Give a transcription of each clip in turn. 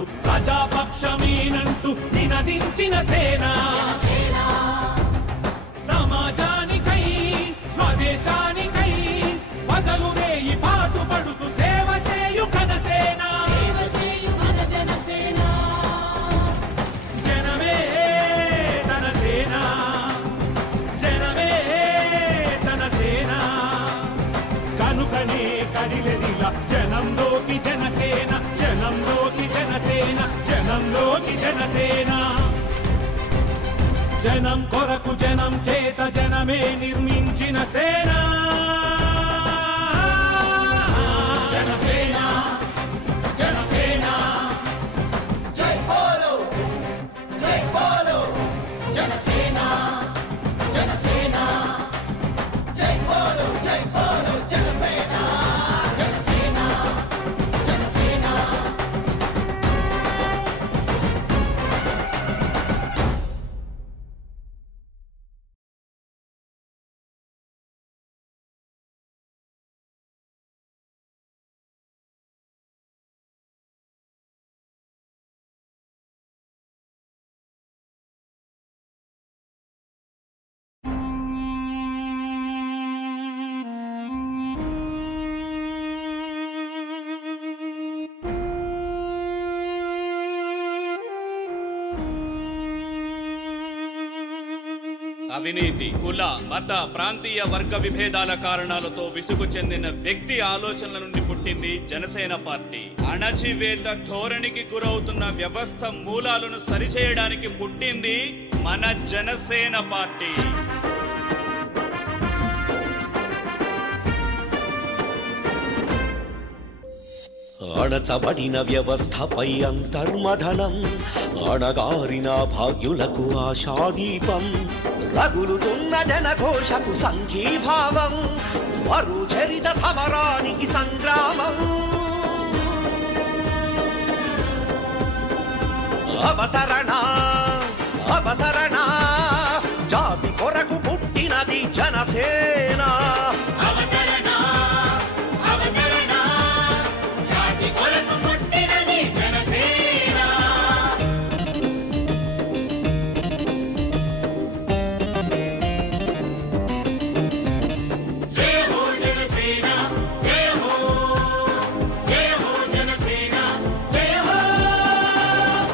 పాటుపడుతూ ప్రజాపక్షమేనంటూ నినదించిన సేన, సమాజానికై స్వదేశానికై పగలు రేయి పాటుపడుతూ సేవ చేయు ఘనసేన, జనమే తన సేన, జనమే తన సేన. కనుకనే కదిలెదిల జనంలోకి జనసేన, జనంలోకి జనసేన, జనంలోకి జనసేన. జనం కొరకు జనం చేత జనమే నిర్మించిన సేన, జనసేన, జనసేన. జై బోలో, జై బోలో, జనసేన, జనసేన. జై బోలో, జై బోలో, జనసేన, జనసేన, జనసేన. అవినీతి, కుల, మత, ప్రాంతీయ వర్గ విభేదాల కారణాలతో విసుగు చెందిన వ్యక్తి ఆలోచనల నుండి పుట్టింది జనసేన పార్టీ. అణచివేత ధోరణికి గురవుతున్న వ్యవస్థ మూలాలను సరిచేయడానికి పుట్టింది మన జనసేన పార్టీ. అణచబడిన వ్యవస్థపై అంతర్మథనం, అణగారిన భాగ్యులకు ఆశాదీపం, రగులుతున్న జనఘోషకు సంఘీభావం, మరు చరిత సమరానికి సంగ్రామం. అవతరణ అవతరణ, జాతి కొరకు పుట్టినది జనసేన.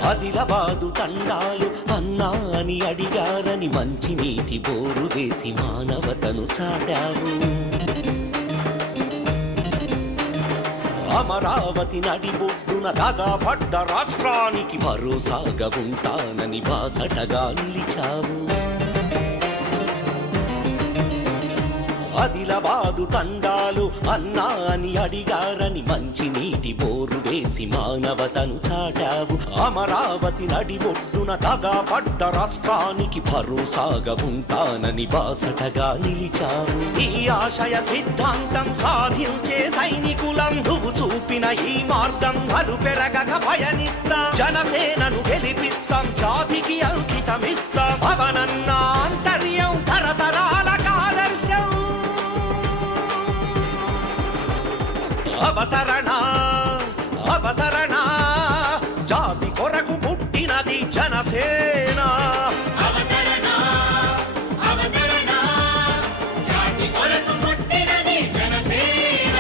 ఆదిలాబాదు తండాలు అన్నా అని అడిగారని మంచి నీటి బోరు వేసి మానవతను చాటావు. అమరావతి నడిబొడ్డున దగాపడ్డ రాష్ట్రానికి భరోసాగా ఉంటానని బాసటగా నిలిచావు. ఆదిలాబాదు తండాలు అన్నా అని అడిగారని మంచి నీటి బోరు వేసి మానవతను చాటావు. అమరావతి నడిబొడ్డున దగాపడ్డ రాష్ట్రానికి భరోసాగా ఉంటానని బాసటగా నిలిచావు. ఈ ఆశయ సిద్ధాంతం సాధించే సైనికులం, నువ్వు చూపిన ఈ మార్గం అలు పెరగక పయనిస్తాం. జనసేనను గెలిపిస్తాం, జాతికి అంకితమిస్తాం. అవనన్న ఆంతర్యం తరతరాల ఆదర్శం. అవతరణ అవతరణ, జాతి కొరకు పుట్టినది జనసేన. అవతరణ అవతరణ, జాతి కొరకు పుట్టినది జనసేన.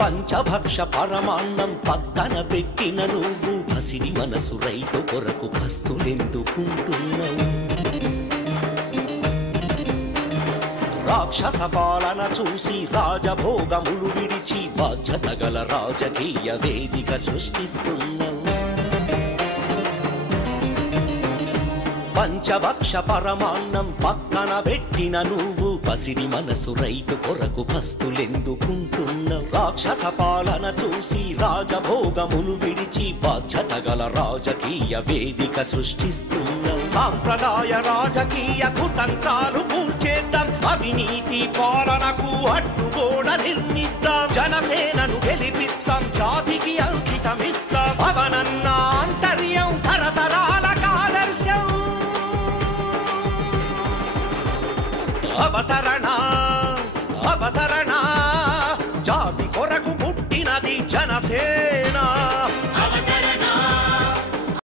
పంచభక్ష పరమాన్నం పక్కన పెట్టిన నువ్వు పసిడి మనసు రైతు కొరకు పస్తులెందుకుంటున్నావు. రాక్షస పాలన చూసి రాజభోగములు విడిచి బాధ్యత గల రాజకీయ వేదిక సృష్టిస్తున్నావు. పంచభక్ష పరమాన్నం పక్కన పెట్టిన నువ్వు పసిడి మనసు రైతు కొరకు పస్తులెందుకుంటున్నావు రాక్షస పాలన చూసి రాజభోగములు విడిచి బాధ్యత గల రాజకీయ వేదిక సృష్టిస్తున్నావు సాంప్రదాయ రాజకీయ కుతంత్రాలు కూల్చేద్దాం అవినీతి పాలనకు అడ్డుగోడ నిర్మిద్దాం జనసేనను గెలిపిస్తాం జాతికి అంకితమిస్తాం అవనన్న ఆంతర్యం తరతరాలకు ఆదర్శం అవతరణ అవతరణ జాతి కొరకు పుట్టినది జనసేన